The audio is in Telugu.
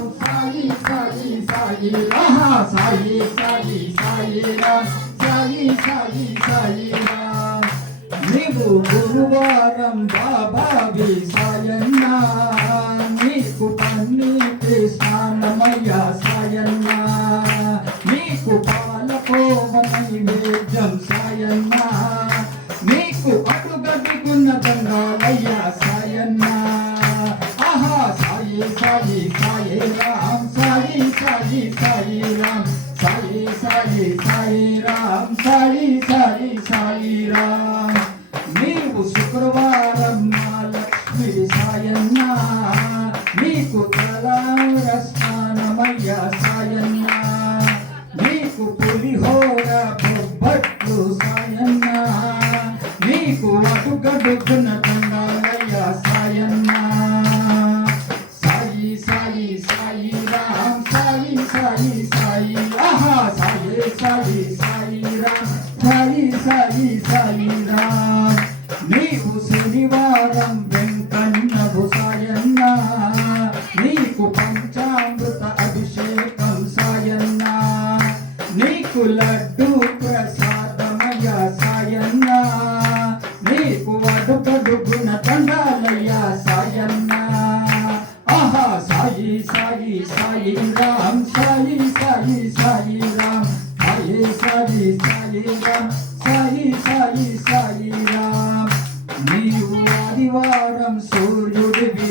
రామ్ సాయి సాయి సాయి రామ్ సాయి సాయి సాయి రామ్ సాయి సాయి సాయి రామ్. నీవు గురువారం బాబా సాయన్న నీకు పన్నీటి స్నానమయ్య సాయన్న. నీకు పాలకోవ నైవేద్యం సాయన్న. నీకు అడుగడుగున్న దండాలయ్య సాయి రామ్ సాయి సాయి సాయి రామ్ సాయి సాయి సాయి రామ్ నీవు శుక్రవారం మా లక్ష్మి సాయన్న నీకు తలార స్నానమయ్య సాయన్న నీకు పులిహోర బొబ్బట్లు సాయన్న నీకు అటుగడుగున దండాలయ్య సాయన్నా. సాయి సాయి సాయి రామ్ సాయి సాయి సాయి రామ్ నీవు శనివారం వెంకన్నవు సాయన్న. నీకు పంచామృత అభిషేకం సాయన్న. నీకు లడ్డు ప్రసాదమయ సాయన్న. నీకు అడుగడుగున దండాలయ్య సాయన్న. ఆహా సాయి సాయి సాయి రామ్ సాయి సాయి సాయి రామ్. సాయి సాయి సాయి రామ్ సాయి సాయి సాయి రామ్ నీవు ఆదివారం సూర్యుడివి